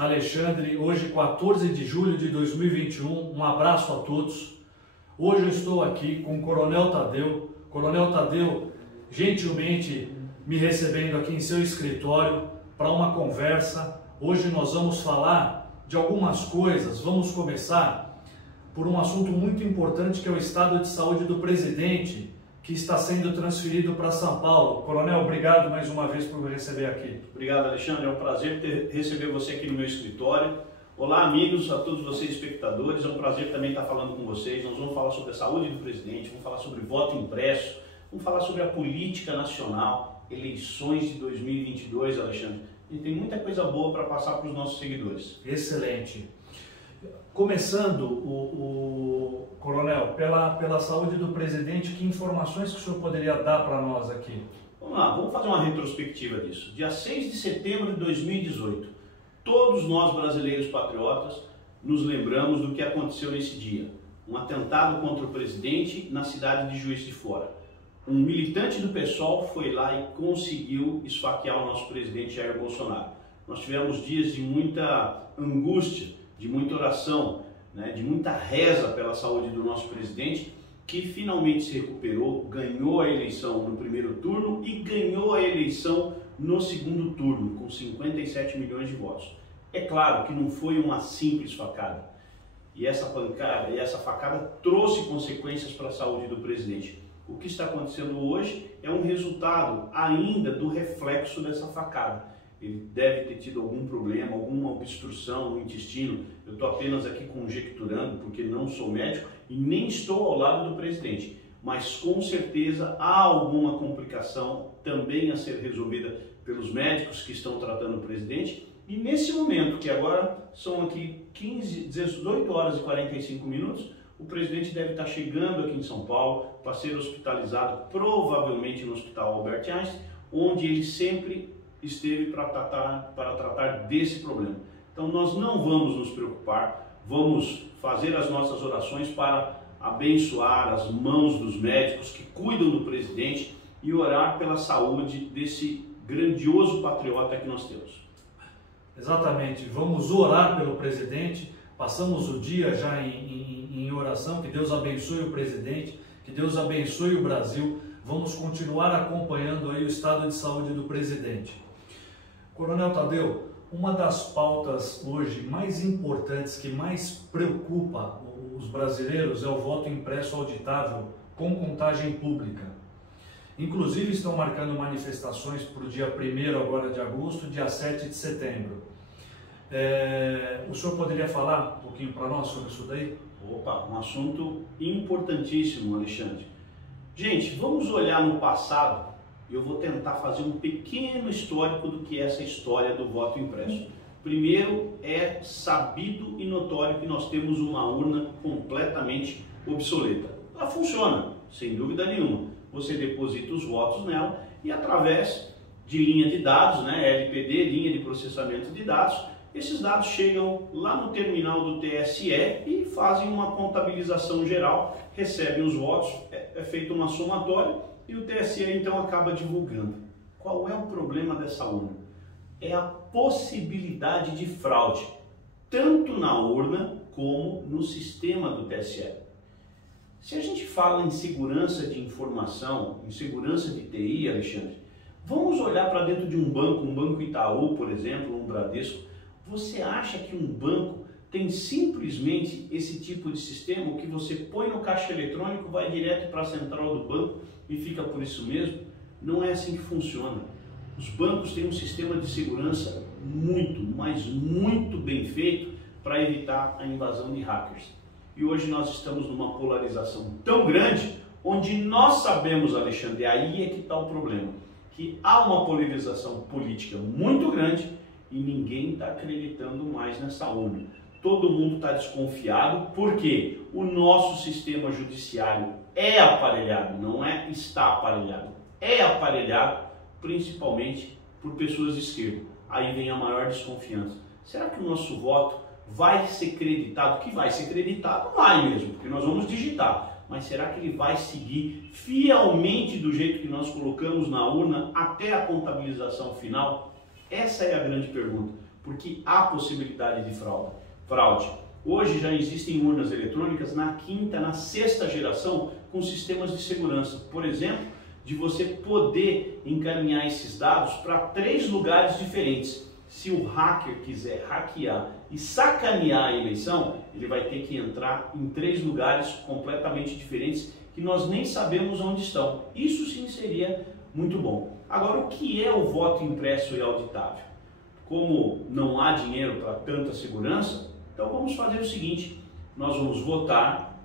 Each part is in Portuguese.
Alexandre, hoje 14 de julho de 2021, um abraço a todos. Hoje eu estou aqui com o Coronel Tadeu. Coronel Tadeu, gentilmente me recebendo aqui em seu escritório para uma conversa. Hoje nós vamos falar de algumas coisas. Vamos começar por um assunto muito importante que é o estado de saúde do presidente, que está sendo transferido para São Paulo. Coronel, obrigado mais uma vez por me receber aqui. Obrigado, Alexandre. É um prazer receber você aqui no meu escritório. Olá, amigos, a todos vocês espectadores. É um prazer também estar falando com vocês. Nós vamos falar sobre a saúde do presidente, vamos falar sobre voto impresso, vamos falar sobre a política nacional, eleições de 2022, Alexandre. E tem muita coisa boa para passar para os nossos seguidores. Excelente. Começando, Coronel, pela saúde do presidente, que informações que o senhor poderia dar para nós aqui? Vamos lá, vamos fazer uma retrospectiva disso. Dia 6 de setembro de 2018, todos nós brasileiros patriotas nos lembramos do que aconteceu nesse dia. Um atentado contra o presidente na cidade de Juiz de Fora. Um militante do PSOL foi lá e conseguiu esfaquear o nosso presidente Jair Bolsonaro. Nós tivemos dias de muita angústia, de muita oração, né, de muita reza pela saúde do nosso presidente, que finalmente se recuperou, ganhou a eleição no primeiro turno e ganhou a eleição no segundo turno, com 57 milhões de votos. É claro que não foi uma simples facada. E essa pancada, essa facada trouxe consequências para a saúde do presidente. O que está acontecendo hoje é um resultado ainda do reflexo dessa facada. Ele deve ter tido algum problema, alguma obstrução no intestino. Eu estou apenas aqui conjecturando, porque não sou médico e nem estou ao lado do presidente. Mas com certeza há alguma complicação também a ser resolvida pelos médicos que estão tratando o presidente. E nesse momento, que agora são aqui 18 horas e 45 minutos, o presidente deve estar chegando aqui em São Paulo para ser hospitalizado, provavelmente no Hospital Albert Einstein, onde ele sempre esteve para tratar desse problema. Então nós não vamos nos preocupar, vamos fazer as nossas orações para abençoar as mãos dos médicos que cuidam do presidente e orar pela saúde desse grandioso patriota que nós temos. Exatamente, vamos orar pelo presidente. Passamos o dia já em oração, que Deus abençoe o presidente, que Deus abençoe o Brasil. Vamos continuar acompanhando aí o estado de saúde do presidente. Coronel Tadeu, uma das pautas hoje mais importantes, que mais preocupa os brasileiros, é o voto impresso auditável com contagem pública. Inclusive estão marcando manifestações para o dia 1º agora de agosto, dia 7 de setembro. O senhor poderia falar um pouquinho para nós sobre isso daí? Opa, um assunto importantíssimo, Alexandre. Gente, vamos olhar no passado. Eu vou tentar fazer um pequeno histórico do que é essa história do voto impresso. Primeiro, é sabido e notório que nós temos uma urna completamente obsoleta. Ela funciona, sem dúvida nenhuma. Você deposita os votos nela e através de linha de dados, né, LPD, linha de processamento de dados, esses dados chegam lá no terminal do TSE e fazem uma contabilização geral, recebem os votos, é feita uma somatória e o TSE então acaba divulgando. Qual é o problema dessa urna? É a possibilidade de fraude, tanto na urna como no sistema do TSE. Se a gente fala em segurança de informação, em segurança de TI, Alexandre, vamos olhar para dentro de um banco Itaú, por exemplo, um Bradesco. Você acha que um banco tem simplesmente esse tipo de sistema, que você põe no caixa eletrônico, vai direto para a central do banco e fica por isso mesmo? Não é assim que funciona. Os bancos têm um sistema de segurança muito, mas muito bem feito para evitar a invasão de hackers. E hoje nós estamos numa polarização tão grande, onde nós sabemos, Alexandre, aí é que está o problema, que há uma polarização política muito grande e ninguém está acreditando mais nessa urna. Todo mundo está desconfiado, porque o nosso sistema judiciário é aparelhado, não é está aparelhado, é aparelhado principalmente por pessoas de esquerda. Aí vem a maior desconfiança. Será que o nosso voto vai ser creditado? Que vai ser creditado, vai mesmo, porque nós vamos digitar. Mas será que ele vai seguir fielmente do jeito que nós colocamos na urna até a contabilização final? Essa é a grande pergunta. porque há possibilidade de fraude. Hoje já existem urnas eletrônicas na quinta, na sexta geração com sistemas de segurança. Por exemplo, de você poder encaminhar esses dados para 3 lugares diferentes. Se o hacker quiser hackear e sacanear a eleição, ele vai ter que entrar em 3 lugares completamente diferentes que nós nem sabemos onde estão. Isso sim seria muito bom. Agora, o que é o voto impresso e auditável? Como não há dinheiro para tanta segurança, então vamos fazer o seguinte, nós vamos votar,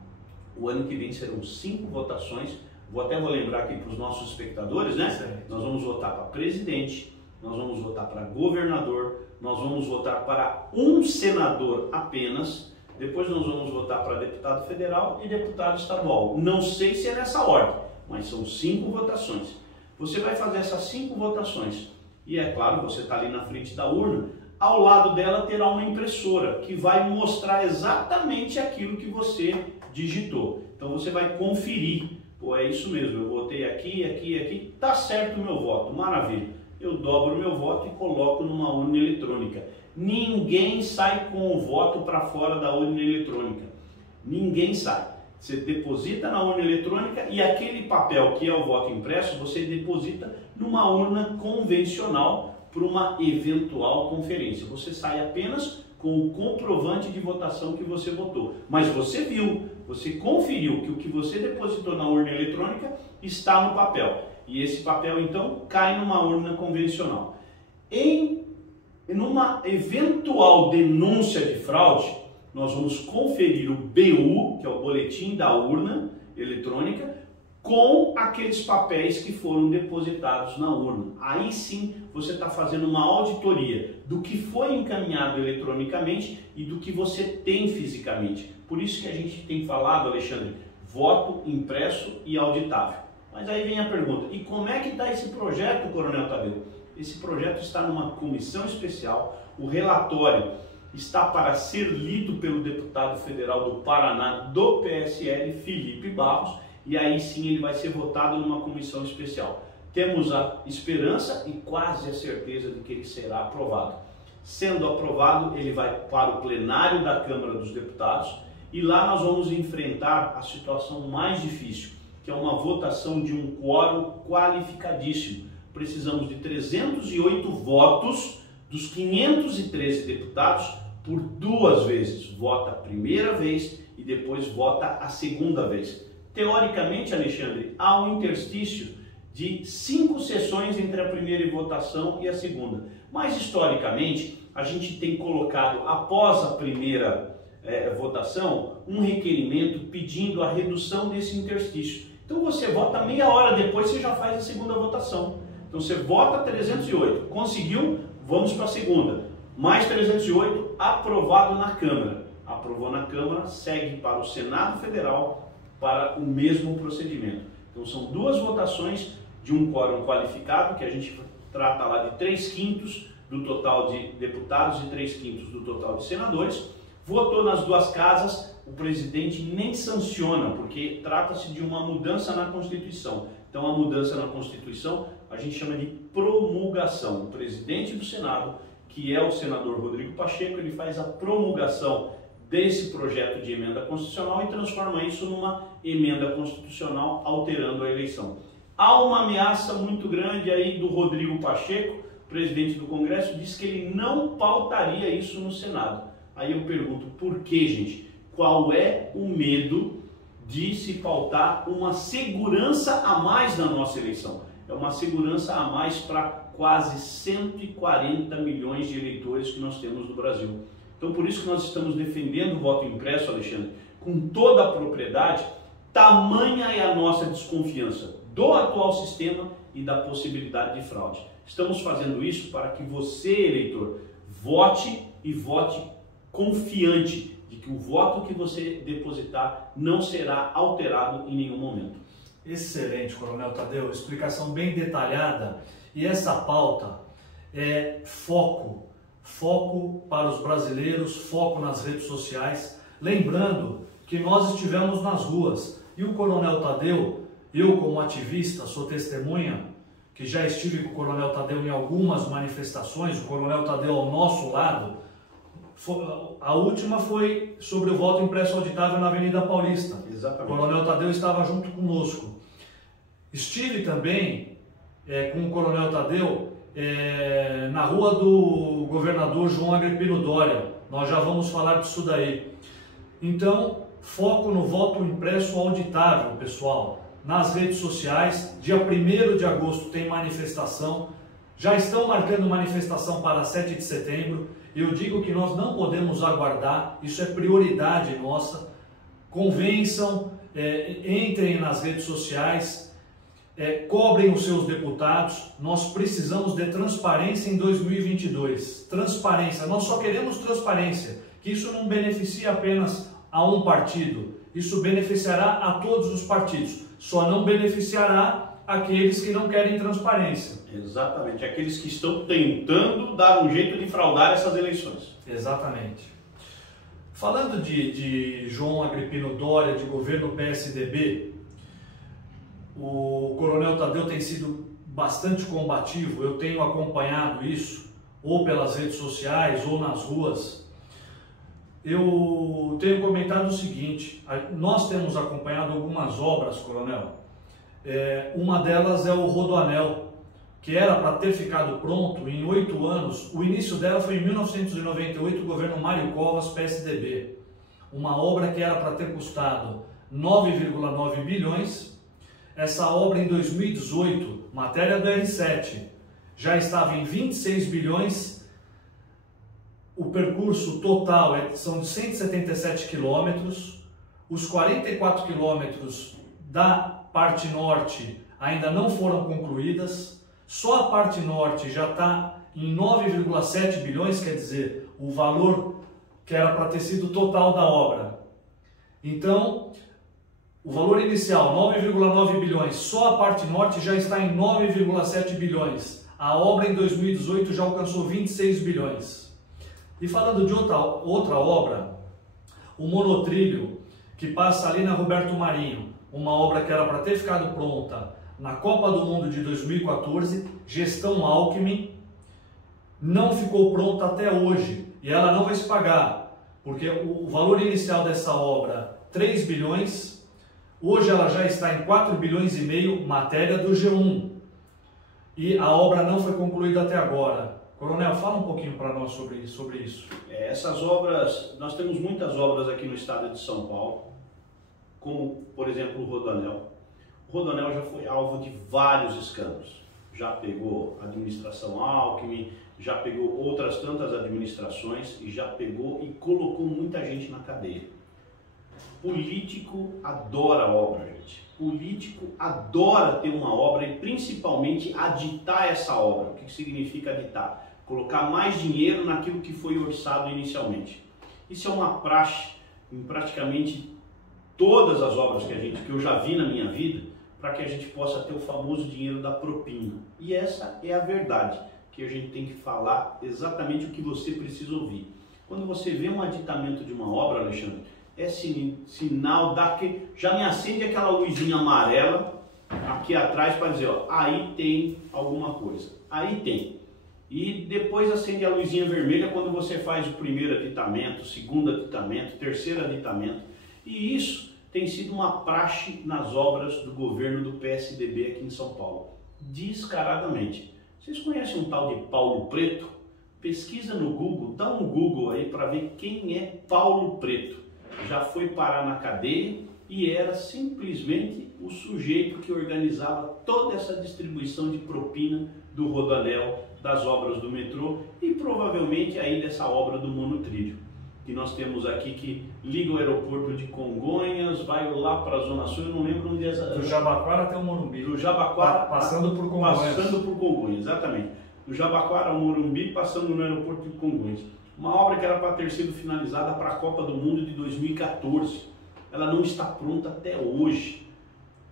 o ano que vem serão 5 votações, vou lembrar aqui para os nossos espectadores, né? Certo. Nós vamos votar para presidente, nós vamos votar para governador, nós vamos votar para um senador apenas, depois nós vamos votar para deputado federal e deputado estadual. Não sei se é nessa ordem, mas são 5 votações. Você vai fazer essas 5 votações e é claro, você está ali na frente da urna, ao lado dela terá uma impressora que vai mostrar exatamente aquilo que você digitou. Então você vai conferir, pô, é isso mesmo, eu votei aqui, tá certo o meu voto, maravilha. Eu dobro o meu voto e coloco numa urna eletrônica. Ninguém sai com o voto para fora da urna eletrônica. Ninguém sai. Você deposita na urna eletrônica e aquele papel que é o voto impresso, você deposita numa urna convencional para uma eventual conferência. Você sai apenas com o comprovante de votação que você votou. Mas você viu, você conferiu que o que você depositou na urna eletrônica está no papel. E esse papel, então, cai numa urna convencional. Numa eventual denúncia de fraude, nós vamos conferir o BU, que é o boletim da urna eletrônica, com aqueles papéis que foram depositados na urna. Aí sim você está fazendo uma auditoria do que foi encaminhado eletronicamente e do que você tem fisicamente. Por isso que a gente tem falado, Alexandre, voto impresso e auditável. Mas aí vem a pergunta, e como é que está esse projeto, Coronel Tadeu? Esse projeto está numa comissão especial, o relatório está para ser lido pelo deputado federal do Paraná, do PSL, Felipe Barros, e aí sim ele vai ser votado numa comissão especial. Temos a esperança e quase a certeza de que ele será aprovado. Sendo aprovado, ele vai para o plenário da Câmara dos Deputados e lá nós vamos enfrentar a situação mais difícil, que é uma votação de um quórum qualificadíssimo. Precisamos de 308 votos dos 513 deputados por 2 vezes. Vota a primeira vez e depois vota a segunda vez. Teoricamente, Alexandre, há um interstício de 5 sessões entre a primeira votação e a segunda. Mas, historicamente, a gente tem colocado, após a primeira votação, um requerimento pedindo a redução desse interstício. Então, você vota meia hora depois, você já faz a segunda votação. Então, você vota 308, conseguiu, vamos para a segunda. Mais 308, aprovado na Câmara. Aprovou na Câmara, segue para o Senado Federal, para o mesmo procedimento. Então são 2 votações de um quórum qualificado, que a gente trata lá de 3/5 do total de deputados e 3/5 do total de senadores. Votou nas 2 casas, o presidente nem sanciona, porque trata-se de uma mudança na Constituição. Então a mudança na Constituição a gente chama de promulgação. O presidente do Senado, que é o senador Rodrigo Pacheco, ele faz a promulgação desse projeto de emenda constitucional e transforma isso numa emenda constitucional, alterando a eleição. Há uma ameaça muito grande aí do Rodrigo Pacheco, presidente do Congresso, diz que ele não pautaria isso no Senado. Aí eu pergunto, por que, gente? Qual é o medo de se pautar uma segurança a mais na nossa eleição? É uma segurança a mais para quase 140 milhões de eleitores que nós temos no Brasil. Então, por isso que nós estamos defendendo o voto impresso, Alexandre, com toda a propriedade. Tamanha é a nossa desconfiança do atual sistema e da possibilidade de fraude. Estamos fazendo isso para que você, eleitor, vote e vote confiante de que o voto que você depositar não será alterado em nenhum momento. Excelente, Coronel Tadeu, explicação bem detalhada. E essa pauta é foco para os brasileiros, foco nas redes sociais. Lembrando que nós estivemos nas ruas e o Coronel Tadeu, eu como ativista, sou testemunha, que já estive com o Coronel Tadeu em algumas manifestações, o Coronel Tadeu ao nosso lado. A última foi sobre o voto impresso auditável na Avenida Paulista. Exatamente. O Coronel Tadeu estava junto conosco. Estive também com o Coronel Tadeu na rua do governador João Agripino Dória. Nós já vamos falar disso daí. Então, foco no voto impresso auditável, pessoal. Nas redes sociais, dia 1º de agosto tem manifestação. Já estão marcando manifestação para 7 de setembro. Eu digo que nós não podemos aguardar, isso é prioridade nossa. Convençam, entrem nas redes sociais, cobrem os seus deputados. Nós precisamos de transparência em 2022. Transparência, nós só queremos transparência, que isso não beneficia apenas a um partido, isso beneficiará a todos os partidos, só não beneficiará aqueles que não querem transparência. Exatamente, aqueles que estão tentando dar um jeito de fraudar essas eleições. Exatamente. Falando de João Agripino Dória, de governo PSDB, o Coronel Tadeu tem sido bastante combativo, eu tenho acompanhado isso, ou pelas redes sociais, ou nas ruas. Eu tenho comentado o seguinte, nós temos acompanhado algumas obras, Coronel. Uma delas é o Rodoanel, que era para ter ficado pronto em 8 anos. O início dela foi em 1998, governo Mário Covas, PSDB. Uma obra que era para ter custado 9,9 bilhões. Essa obra em 2018, matéria do R7, já estava em 26 bilhões. O percurso total são de 177 quilômetros. Os 44 quilômetros da parte norte ainda não foram concluídas. Só a parte norte já está em 9,7 bilhões, quer dizer, o valor que era para ter sido total da obra. Então, o valor inicial, 9,9 bilhões, só a parte norte já está em 9,7 bilhões. A obra em 2018 já alcançou 26 bilhões. E falando de outra obra, o monotrilho, que passa ali na Roberto Marinho, uma obra que era para ter ficado pronta na Copa do Mundo de 2014, gestão Alckmin, não ficou pronta até hoje e ela não vai se pagar, porque o valor inicial dessa obra, 3 bilhões, hoje ela já está em 4 bilhões e meio, matéria do G1, e a obra não foi concluída até agora. Coronel, fala um pouquinho para nós sobre isso. Essas obras, nós temos muitas obras aqui no estado de São Paulo, como, por exemplo, o Rodoanel. O Rodoanel já foi alvo de vários escândalos. Já pegou a administração Alckmin, já pegou outras tantas administrações e já pegou e colocou muita gente na cadeia. Político adora obra, gente. Político adora ter uma obra e principalmente aditar essa obra. O que significa aditar? Colocar mais dinheiro naquilo que foi orçado inicialmente. Isso é uma praxe em praticamente todas as obras que eu já vi na minha vida, para que a gente possa ter o famoso dinheiro da propina. E essa é a verdade, que a gente tem que falar exatamente o que você precisa ouvir. Quando você vê um aditamento de uma obra, Alexandre, é sinal daquele, já me acende aquela luzinha amarela aqui atrás para dizer, ó, aí tem alguma coisa, aí tem. E depois acende a luzinha vermelha quando você faz o primeiro aditamento, o segundo aditamento, o terceiro aditamento. E isso tem sido uma praxe nas obras do governo do PSDB aqui em São Paulo, descaradamente. Vocês conhecem um tal de Paulo Preto? Pesquisa no Google, dá um Google aí para ver quem é Paulo Preto. Já foi parar na cadeia e era simplesmente o sujeito que organizava toda essa distribuição de propina do Rodoanel, das obras do metrô e provavelmente aí dessa obra do monotrilho, que nós temos aqui que liga o aeroporto de Congonhas, vai lá para a Zona Sul, eu não lembro onde é essa... Do Jabaquara até o Morumbi. Do Jabaquara... Passando por Congonhas. Passando por Congonhas, exatamente. Do Jabaquara ao Morumbi, passando no aeroporto de Congonhas. Uma obra que era para ter sido finalizada para a Copa do Mundo de 2014. Ela não está pronta até hoje.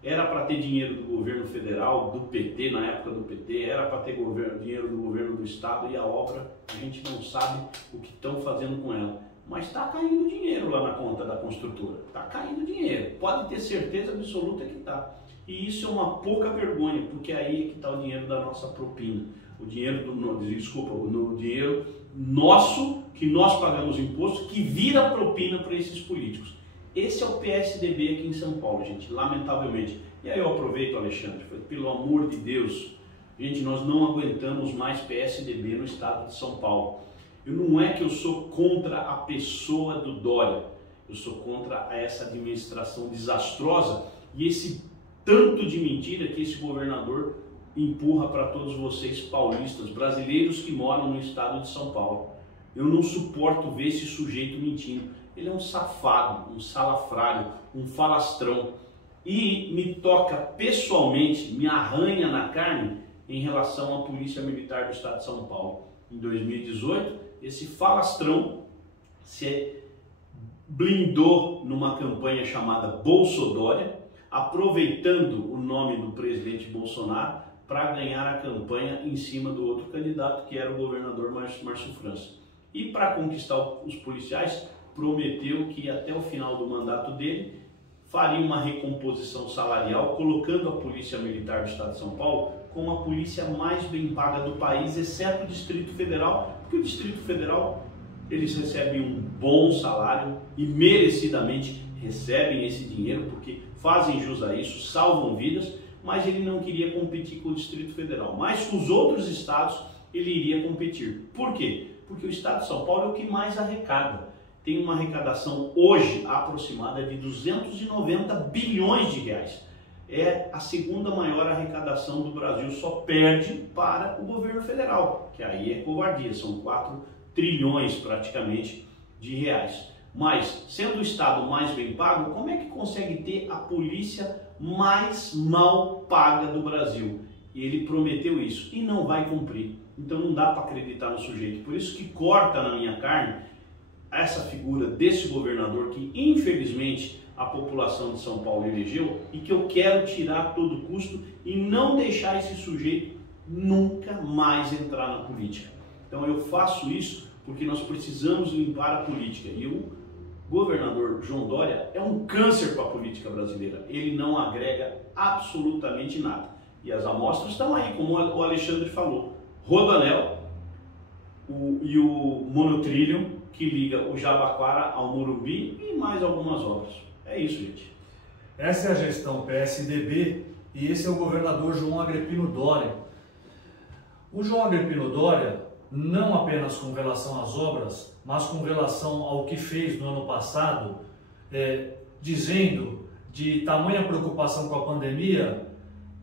Era para ter dinheiro do governo federal, do PT, na época do PT, era para ter dinheiro do governo do estado e a obra, a gente não sabe o que estão fazendo com ela. Mas está caindo dinheiro lá na conta da construtora. Está caindo dinheiro, pode ter certeza absoluta que está. E isso é uma pouca vergonha, porque aí é que está o dinheiro da nossa propina. O dinheiro no dinheiro nosso, que nós pagamos imposto, que vira propina para esses políticos. Esse é o PSDB aqui em São Paulo, gente, lamentavelmente. E aí eu aproveito, Alexandre, pelo amor de Deus, gente, nós não aguentamos mais PSDB no estado de São Paulo. Não é que eu sou contra a pessoa do Dória, eu sou contra essa administração desastrosa e esse tanto de mentira que esse governador empurra para todos vocês paulistas, brasileiros que moram no estado de São Paulo. Eu não suporto ver esse sujeito mentindo. Ele é um safado, um salafrário, um falastrão. E me toca pessoalmente, me arranha na carne em relação à Polícia Militar do Estado de São Paulo. Em 2018, esse falastrão se blindou numa campanha chamada Bolsodória, aproveitando o nome do presidente Bolsonaro para ganhar a campanha em cima do outro candidato, que era o governador Márcio França. E para conquistar os policiais, prometeu que até o final do mandato dele faria uma recomposição salarial, colocando a Polícia Militar do Estado de São Paulo como a polícia mais bem paga do país, exceto o Distrito Federal, porque o Distrito Federal eles recebem um bom salário e merecidamente recebem esse dinheiro, porque fazem jus a isso, salvam vidas, mas ele não queria competir com o Distrito Federal. Mas com os outros estados ele iria competir. Por quê? Porque o Estado de São Paulo é o que mais arrecada. Tem uma arrecadação hoje aproximada de 290 bilhões de reais. É a segunda maior arrecadação do Brasil, só perde para o governo federal, que aí é covardia, são 4 trilhões praticamente de reais. Mas, sendo o Estado mais bem pago, como é que consegue ter a polícia mais mal paga do Brasil? E ele prometeu isso e não vai cumprir. Então não dá para acreditar no sujeito. Por isso que corta na minha carne essa figura desse governador que, infelizmente, a população de São Paulo elegeu e que eu quero tirar a todo custo e não deixar esse sujeito nunca mais entrar na política. Então eu faço isso porque nós precisamos limpar a política. E o governador João Dória é um câncer para a política brasileira. Ele não agrega absolutamente nada. E as amostras estão aí, como o Alexandre falou. Rodoanel e o monotrilho que liga o Jabaquara ao Morumbi e mais algumas obras. É isso, gente. Essa é a gestão PSDB e esse é o governador João Agripino Dória. O João Agripino Dória, não apenas com relação às obras, mas com relação ao que fez no ano passado, dizendo de tamanha preocupação com a pandemia,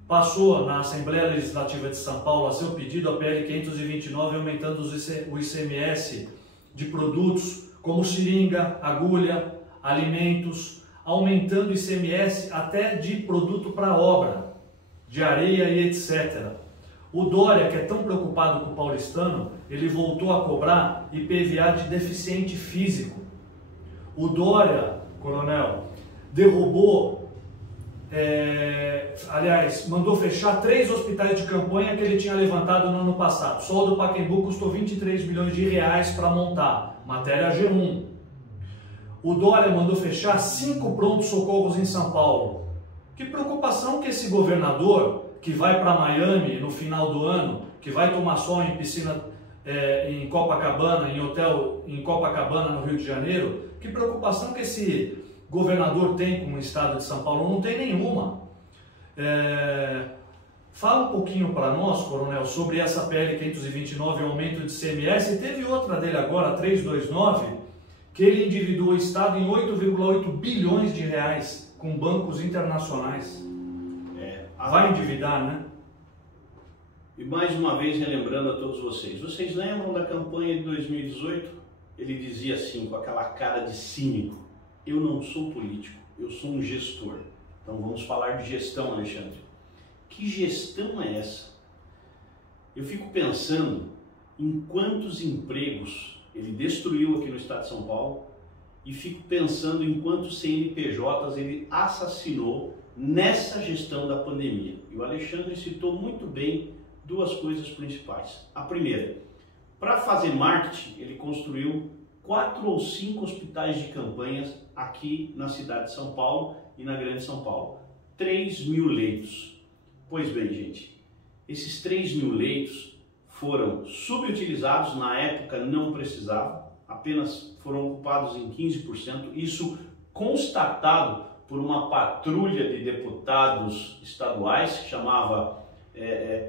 passou na Assembleia Legislativa de São Paulo a seu pedido a PL 529, aumentando o ICMS de produtos como seringa, agulha, alimentos, aumentando o ICMS até de produto para obra, de areia e etc. O Dória, que é tão preocupado com o paulistano, ele voltou a cobrar IPVA de deficiente físico. O Dória, coronel, derrubou, mandou fechar 3 hospitais de campanha que ele tinha levantado no ano passado. Só o do Pacaembu custou 23 milhões de reais para montar, matéria G1. O Dória mandou fechar 5 prontos-socorros em São Paulo. Que preocupação que esse governador, que vai para Miami no final do ano, que vai tomar sol em piscina em Copacabana, em hotel em Copacabana, no Rio de Janeiro, que preocupação que esse governador tem com o estado de São Paulo? Não tem nenhuma. Fala um pouquinho para nós, coronel, sobre essa PL 529, o aumento de ICMS. Teve outra dele agora, 329, que ele endividou o estado em 8,8 bilhões de reais com bancos internacionais. Vai endividar, né? E mais uma vez relembrando a todos vocês lembram da campanha de 2018? Ele dizia assim, com aquela cara de cínico: eu não sou político, eu sou um gestor. Então vamos falar de gestão, Alexandre. Que gestão é essa? Eu fico pensando em quantos empregos ele destruiu aqui no estado de São Paulo e fico pensando em quantos CNPJs ele assassinou nessa gestão da pandemia. E o Alexandre citou muito bem 2 coisas principais. A primeira, para fazer marketing, ele construiu 4 ou 5 hospitais de campanhas aqui na cidade de São Paulo e na Grande São Paulo. 3.000 leitos. Pois bem, gente, esses 3.000 leitos foram subutilizados, na época não precisava, apenas foram ocupados em 15%, isso constatado por uma patrulha de deputados estaduais que chamava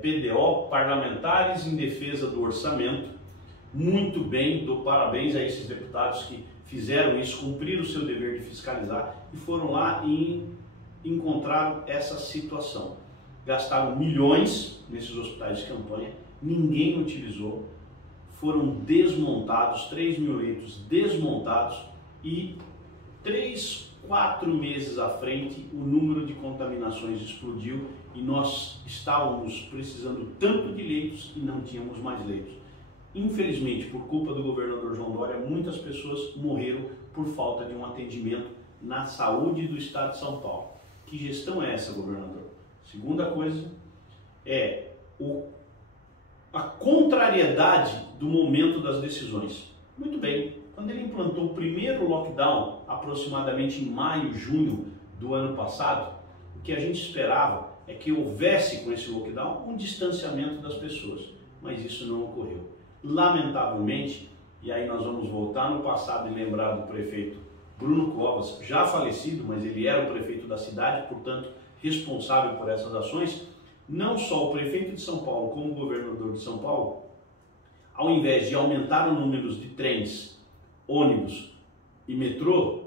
PDO, Parlamentares em Defesa do Orçamento. Muito bem, dou parabéns a esses deputados que fizeram isso, cumpriram o seu dever de fiscalizar e foram lá e encontraram essa situação. Gastaram milhões nesses hospitais de campanha, ninguém utilizou, foram desmontados, 3.000 leitos desmontados e 3, 4 meses à frente o número de contaminações explodiu e nós estávamos precisando tanto de leitos e não tínhamos mais leitos. Infelizmente, por culpa do governador João Dória, muitas pessoas morreram por falta de um atendimento na saúde do estado de São Paulo. Que gestão é essa, governador? Segunda coisa é a contrariedade do momento das decisões. Muito bem, quando ele implantou o primeiro lockdown, aproximadamente em maio, junho do ano passado, o que a gente esperava é que houvesse com esse lockdown um distanciamento das pessoas, mas isso não ocorreu. Lamentavelmente, e aí nós vamos voltar no passado e lembrar do prefeito Bruno Covas, já falecido, mas ele era o prefeito da cidade, portanto responsável por essas ações. Não só o prefeito de São Paulo, como o governador de São Paulo, ao invés de aumentar o número de trens, ônibus e metrô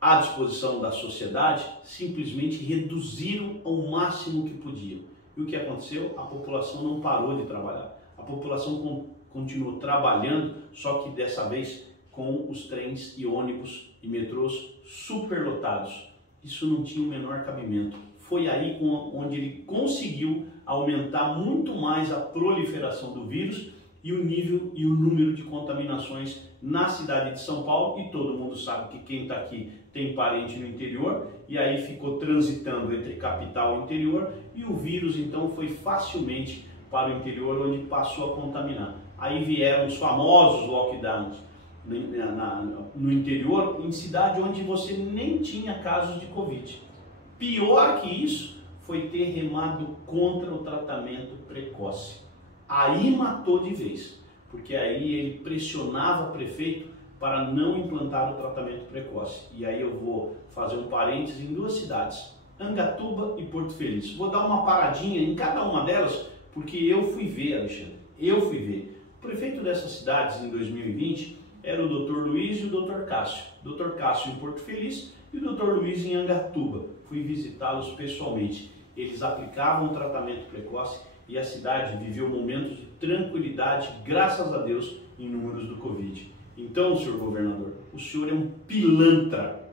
à disposição da sociedade, simplesmente reduziram ao máximo que podiam. E o que aconteceu? A população não parou de trabalhar. A população continuou trabalhando, só que dessa vez com os trens e ônibus e metrôs superlotados. Isso não tinha o menor cabimento. Foi aí onde ele conseguiu aumentar muito mais a proliferação do vírus e o nível e o número de contaminações na cidade de São Paulo. E todo mundo sabe que quem está aqui tem parente no interior, e aí ficou transitando entre capital e interior, e o vírus então foi facilmente para o interior, onde passou a contaminar. Aí vieram os famosos lockdowns no interior, em cidade onde você nem tinha casos de Covid. Pior que isso foi ter remado contra o tratamento precoce. Aí matou de vez, porque aí ele pressionava o prefeito para não implantar o tratamento precoce. E aí eu vou fazer um parênteses em duas cidades, Angatuba e Porto Feliz. Vou dar uma paradinha em cada uma delas, porque eu fui ver, Alexandre, eu fui ver. O prefeito dessas cidades em 2020 era o Dr. Luiz e o Dr. Cássio. Dr. Cássio em Porto Feliz e o Dr. Luiz em Angatuba. Fui visitá-los pessoalmente. Eles aplicavam o tratamento precoce e a cidade viveu momentos de tranquilidade, graças a Deus, em números do Covid. Então, senhor governador, o senhor é um pilantra.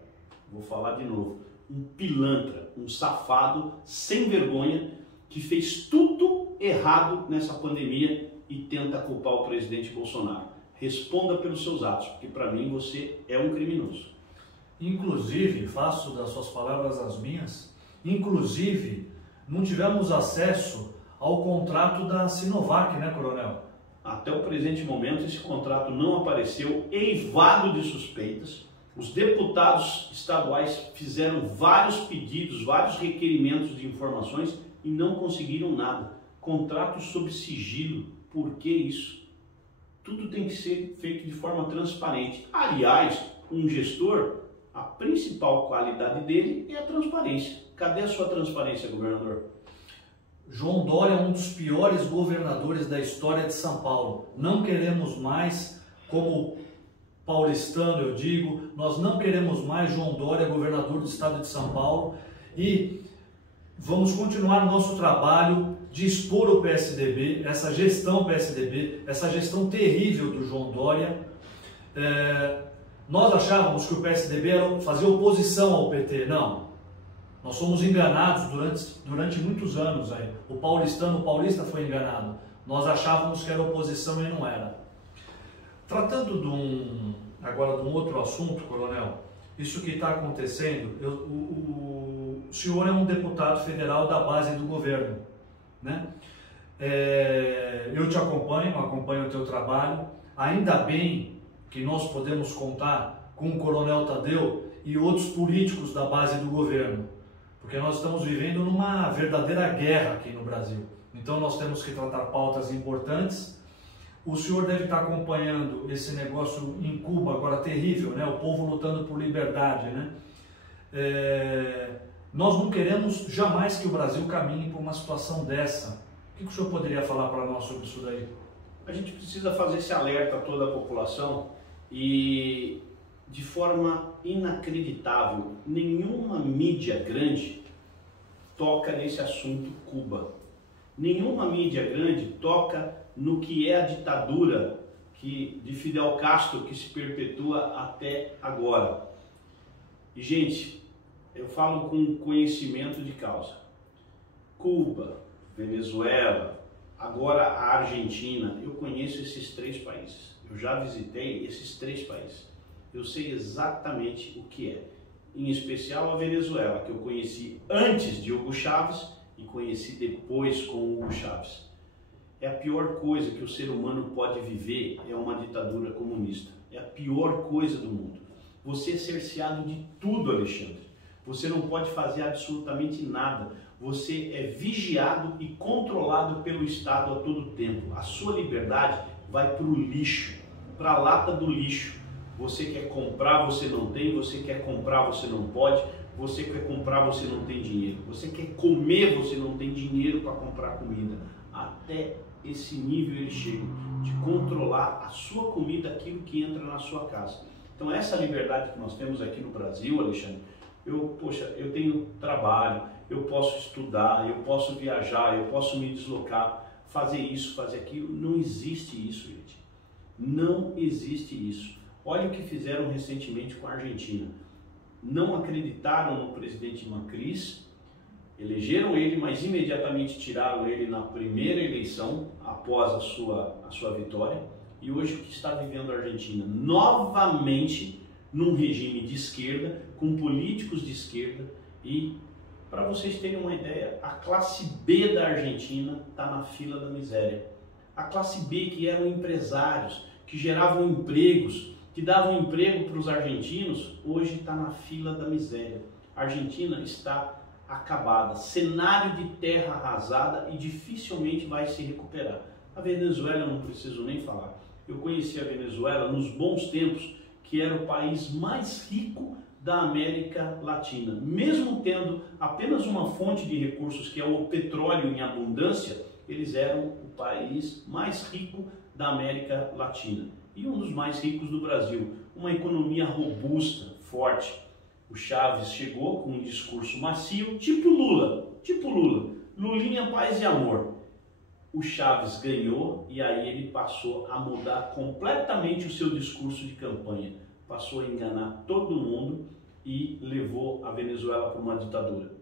Vou falar de novo. Um pilantra, um safado, sem vergonha, que fez tudo errado nessa pandemia e tenta culpar o presidente Bolsonaro. Responda pelos seus atos, porque para mim você é um criminoso. Inclusive, faço das suas palavras as minhas, inclusive não tivemos acesso ao contrato da Sinovac, né, coronel? Até o presente momento esse contrato não apareceu, eivado de suspeitas. Os deputados estaduais fizeram vários pedidos, vários requerimentos de informações e não conseguiram nada. Contrato sob sigilo, por que isso? Tudo tem que ser feito de forma transparente. Aliás, um gestor, a principal qualidade dele é a transparência. Cadê a sua transparência, governador? João Dória é um dos piores governadores da história de São Paulo. Não queremos mais, como paulistano eu digo, nós não queremos mais João Dória, governador do estado de São Paulo, e vamos continuar nosso trabalho de expor o PSDB, essa gestão PSDB, essa gestão terrível do João Dória. Nós achávamos que o PSDB fazia oposição ao PT, não. Nós fomos enganados durante muitos anos aí. O paulista foi enganado. Nós achávamos que era oposição e não era. Tratando agora de um outro assunto, coronel, isso que está acontecendo, o senhor é um deputado federal da base do governo, né? Eu te acompanho o teu trabalho. Ainda bem que nós podemos contar com o Coronel Tadeu e outros políticos da base do governo, porque nós estamos vivendo numa verdadeira guerra aqui no Brasil. Então nós temos que tratar pautas importantes. O senhor deve estar acompanhando esse negócio em Cuba agora terrível, né? O povo lutando por liberdade, né? Nós não queremos jamais que o Brasil caminhe por uma situação dessa. O que o senhor poderia falar para nós sobre isso daí? A gente precisa fazer esse alerta a toda a população e, de forma inacreditável, nenhuma mídia grande toca nesse assunto Cuba. Nenhuma mídia grande toca no que é a ditadura de Fidel Castro que se perpetua até agora. E, gente, eu falo com conhecimento de causa. Cuba, Venezuela, agora a Argentina, eu conheço esses 3 países. Eu já visitei esses 3 países. Eu sei exatamente o que é. Em especial a Venezuela, que eu conheci antes de Hugo Chávez e conheci depois com o Hugo Chávez. É a pior coisa que o ser humano pode viver, é uma ditadura comunista. É a pior coisa do mundo. Você é cerceado de tudo, Alexandre. Você não pode fazer absolutamente nada. Você é vigiado e controlado pelo Estado a todo tempo. A sua liberdade vai para o lixo, para a lata do lixo. Você quer comprar, você não tem. Você quer comprar, você não pode. Você quer comprar, você não tem dinheiro. Você quer comer, você não tem dinheiro para comprar comida. Até esse nível eles chegam de controlar a sua comida, aquilo que entra na sua casa. Então essa liberdade que nós temos aqui no Brasil, Alexandre, eu tenho trabalho, eu posso estudar, eu posso viajar, eu posso me deslocar, fazer isso, fazer aquilo. Não existe isso, gente. Não existe isso. Olha o que fizeram recentemente com a Argentina. Não acreditaram no presidente Macri, elegeram ele, mas imediatamente tiraram ele na primeira eleição, após a sua vitória. E hoje o que está vivendo a Argentina? Novamente num regime de esquerda, com políticos de esquerda. E, para vocês terem uma ideia, a classe B da Argentina está na fila da miséria. A classe B, que eram empresários, que geravam empregos, que davam emprego para os argentinos, hoje está na fila da miséria. A Argentina está acabada, cenário de terra arrasada e dificilmente vai se recuperar. A Venezuela eu não preciso nem falar. Eu conheci a Venezuela nos bons tempos, que era o país mais rico da América Latina. Mesmo tendo apenas uma fonte de recursos, que é o petróleo em abundância, eles eram o país mais rico da América Latina. E um dos mais ricos do Brasil. Uma economia robusta, forte. O Chávez chegou com um discurso macio, tipo Lula. Lulinha, paz e amor. O Chávez ganhou e aí ele passou a mudar completamente o seu discurso de campanha. Passou a enganar todo mundo e levou a Venezuela para uma ditadura.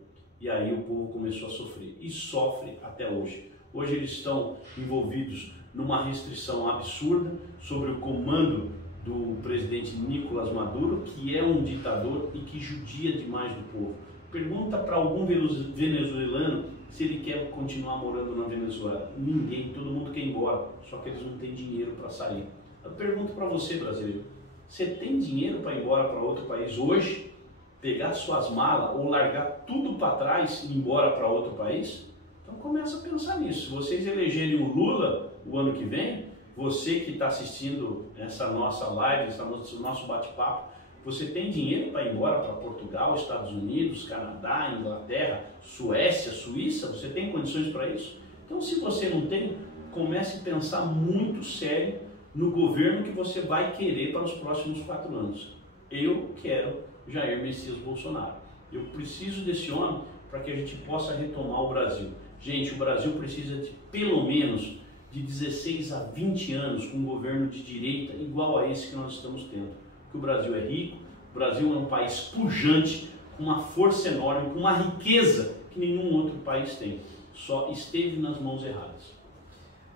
E aí o povo começou a sofrer e sofre até hoje. Hoje eles estão envolvidos numa restrição absurda sobre o comando do presidente Nicolás Maduro, que é um ditador e que judia demais do povo. Pergunta para algum venezuelano se ele quer continuar morando na Venezuela. Ninguém, todo mundo quer ir embora, só que eles não têm dinheiro para sair. Eu pergunto para você, brasileiro, você tem dinheiro para ir embora para outro país hoje? Pegar suas malas ou largar tudo para trás e ir embora para outro país? Então começa a pensar nisso. Se vocês elegerem o Lula o ano que vem, você que está assistindo essa nossa live, esse nosso bate-papo, você tem dinheiro para ir embora para Portugal, Estados Unidos, Canadá, Inglaterra, Suécia, Suíça? Você tem condições para isso? Então, se você não tem, comece a pensar muito sério no governo que você vai querer para os próximos 4 anos. Eu quero Jair Messias Bolsonaro. Eu preciso desse homem para que a gente possa retomar o Brasil. Gente, o Brasil precisa de pelo menos de 16 a 20 anos com um governo de direita igual a esse que nós estamos tendo. Porque o Brasil é rico, o Brasil é um país pujante, com uma força enorme, com uma riqueza que nenhum outro país tem. Só esteve nas mãos erradas.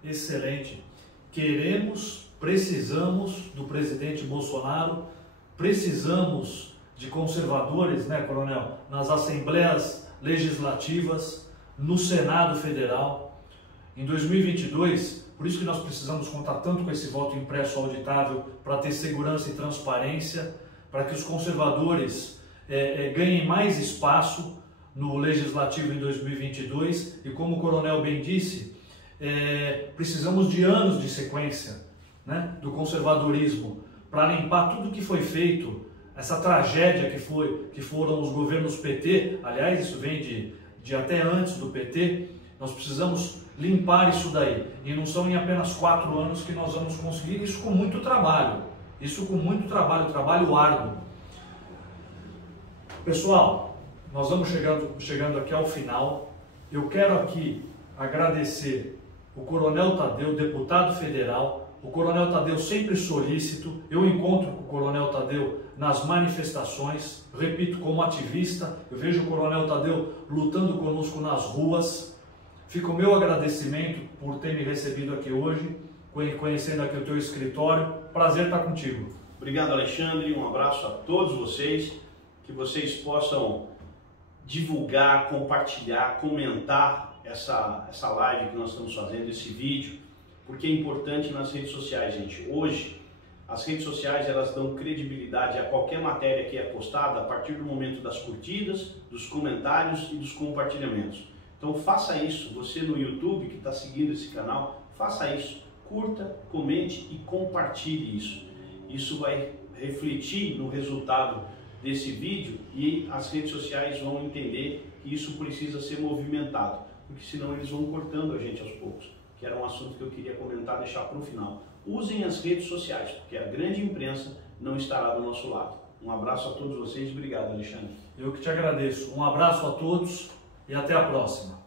Excelente. Precisamos do presidente Bolsonaro, precisamos de conservadores, né, coronel, nas assembleias legislativas, no Senado Federal. Em 2022, por isso que nós precisamos contar tanto com esse voto impresso auditável para ter segurança e transparência, para que os conservadores ganhem mais espaço no Legislativo em 2022 e, como o Coronel bem disse, precisamos de anos de sequência, né, do conservadorismo para limpar tudo que foi feito, essa tragédia que foram os governos PT. Aliás, isso vem de até antes do PT. Nós precisamos limpar isso daí, e não são em apenas 4 anos que nós vamos conseguir isso, com muito trabalho, trabalho árduo. Pessoal, nós vamos chegando aqui ao final. Eu quero aqui agradecer o Coronel Tadeu, deputado federal. O Coronel Tadeu sempre solícito. Eu encontro com o Coronel Tadeu nas manifestações, repito, como ativista. Eu vejo o Coronel Tadeu lutando conosco nas ruas. Fica o meu agradecimento por ter me recebido aqui hoje, conhecendo aqui o teu escritório. Prazer estar contigo. Obrigado, Alexandre. Um abraço a todos vocês. Que vocês possam divulgar, compartilhar, comentar essa live que nós estamos fazendo, esse vídeo, porque é importante nas redes sociais, gente. Hoje, as redes sociais, elas dão credibilidade a qualquer matéria que é postada a partir do momento das curtidas, dos comentários e dos compartilhamentos. Então faça isso, você no YouTube que está seguindo esse canal, faça isso, curta, comente e compartilhe isso. Isso vai refletir no resultado desse vídeo e as redes sociais vão entender que isso precisa ser movimentado, porque senão eles vão cortando a gente aos poucos, que era um assunto que eu queria comentar, deixar para o final. Usem as redes sociais, porque a grande imprensa não estará do nosso lado. Um abraço a todos vocês, obrigado, Alexandre. Eu que te agradeço. Um abraço a todos e até a próxima.